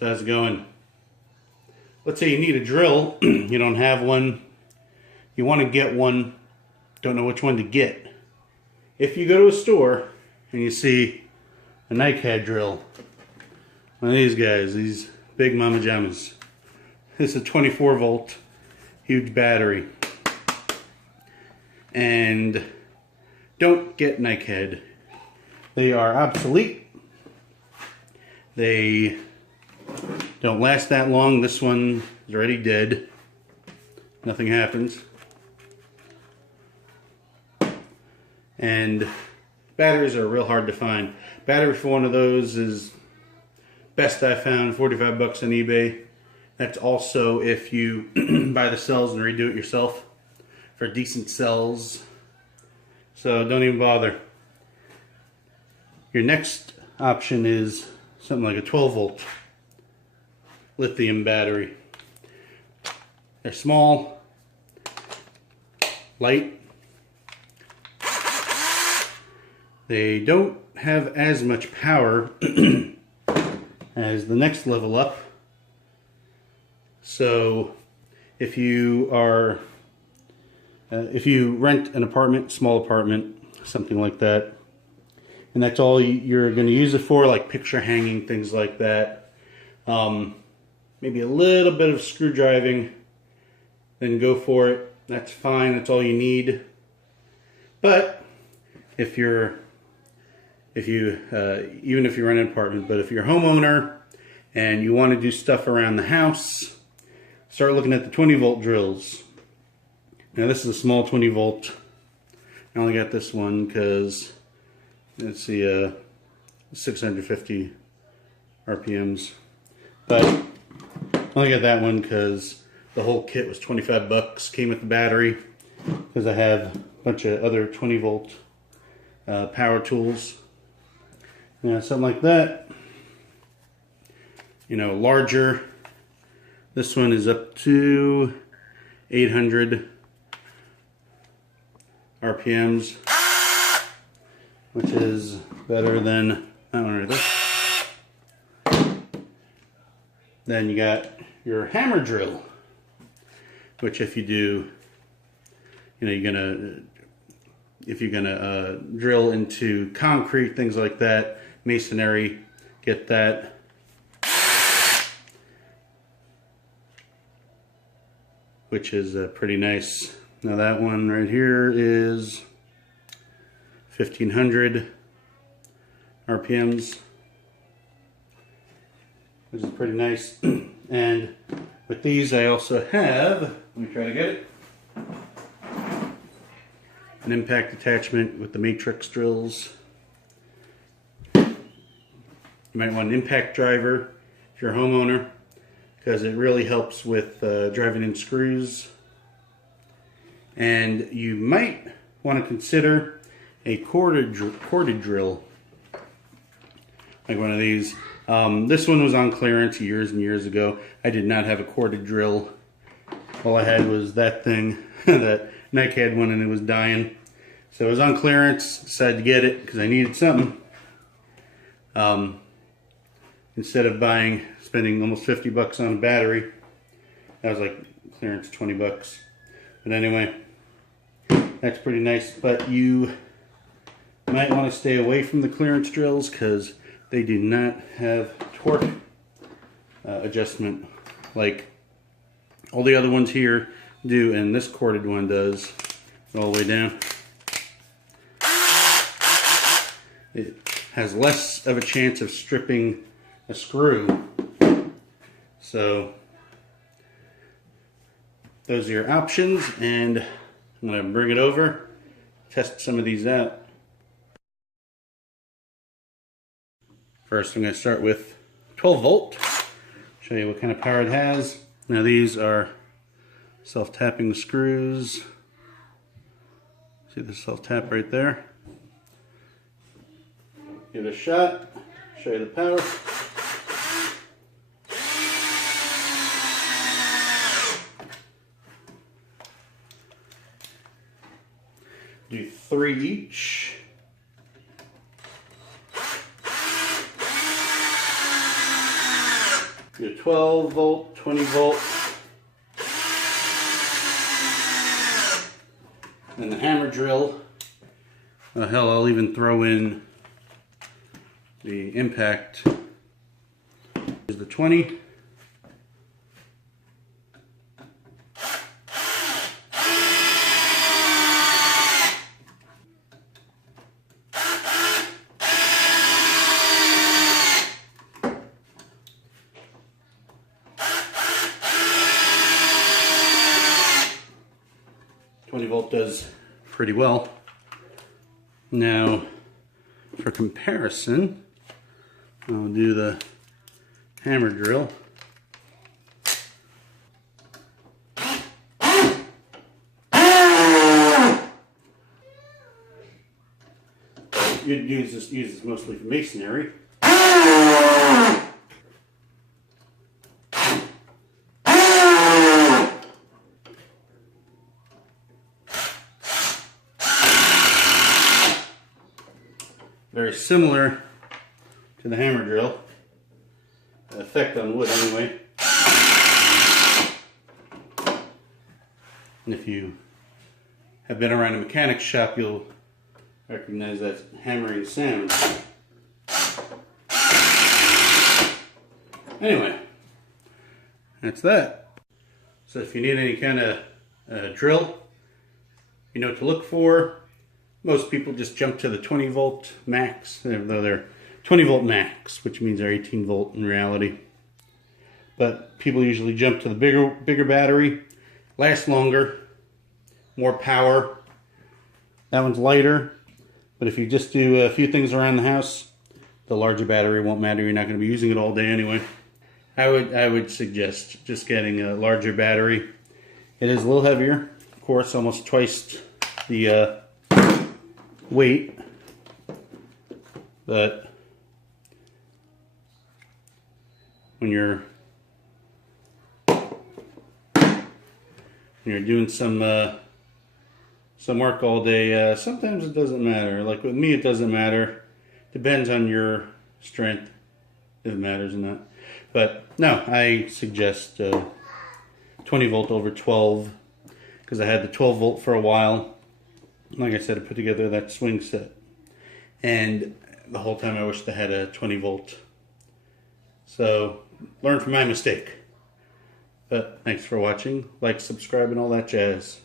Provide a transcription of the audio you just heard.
So how's it going? Let's say you need a drill, you don't have one, you want to get one, don't know which one to get. If you go to a store and you see a NiCad drill, one of these guys, these big mama jammas. It's a 24 volt, huge battery. And don't get NiCad. They are obsolete. They don't last that long. This one is already dead. Nothing happens. And batteries are real hard to find. Battery for one of those is, best I found, 45 bucks on eBay. That's also if you buy the cells and redo it yourself for decent cells. So don't even bother. Your next option is something like a 12 volt lithium battery. They're small, light. They don't have as much power as the next level up. So if you are, if you rent an apartment, small apartment, something like that, and that's all you're going to use it for, like picture hanging, things like that, maybe a little bit of screw driving, then go for it. That's fine. That's all you need. But if you're, even if you rent an apartment, but if you're a homeowner and you want to do stuff around the house, start looking at the 20 volt drills. Now this is a small 20 volt. I only got this one because it's the 650 RPMs. But I only got that one because the whole kit was 25 bucks. Came with the battery because I have a bunch of other 20 volt power tools. Yeah, something like that. You know, larger. This one is up to 800 RPMs, which is better than that one right there. Then you got your hammer drill, which if you do, you know, if you're gonna drill into concrete, things like that, masonry, get that. Which is pretty nice. Now that one right here is 1500 RPMs, which is pretty nice. And with these I also have, let me try to get it, an impact attachment with the matrix drills. You might want an impact driver if you're a homeowner, because it really helps with driving in screws. And you might want to consider a corded drill, like one of these. This one was on clearance years and years ago. I did not have a corded drill. All I had was that thing, that NiCad one, and it was dying. So it was on clearance, decided to get it because I needed something. Instead of spending almost 50 bucks on a battery, that was like clearance 20 bucks. But anyway, that's pretty nice. But you might want to stay away from the clearance drills because they do not have torque adjustment like all the other ones here do, and this corded one does all the way down. It has less of a chance of stripping a screw. So those are your options, and I'm going to bring it over, test some of these out. First I'm going to start with 12 volt, show you what kind of power it has. Now these are self-tapping screws. See the self-tap right there? Give it a shot, show you the power. Do 3 each. Your 12 volt, 20 volt. And the hammer drill. Hell, I'll even throw in the impact. Is the 20. Volt does pretty well. Now, for comparison, I'll do the hammer drill. You'd use this mostly for masonry. Very similar to the hammer drill. The effect on wood anyway. And if you have been around a mechanic shop, you'll recognize that hammering sound. Anyway, that's that. So if you need any kind of drill, you know what to look for. Most people just jump to the 20 volt max, though they're 20 volt max, which means they're 18 volt in reality. But people usually jump to the bigger battery, lasts longer, more power. That one's lighter, but if you just do a few things around the house, the larger battery won't matter. You're not going to be using it all day anyway. I would suggest just getting a larger battery. It is a little heavier, of course, almost twice the weight, but when you're doing some work all day, sometimes it doesn't matter. Like with me, it doesn't matter. Depends on your strength, if it matters or not. But no, I suggest 20 volt over 12, because I had the 12 volt for a while. Like I said, I put together that swing set, and the whole time I wished I had a 20 volt. So, learn from my mistake. But thanks for watching. Like, subscribe, and all that jazz.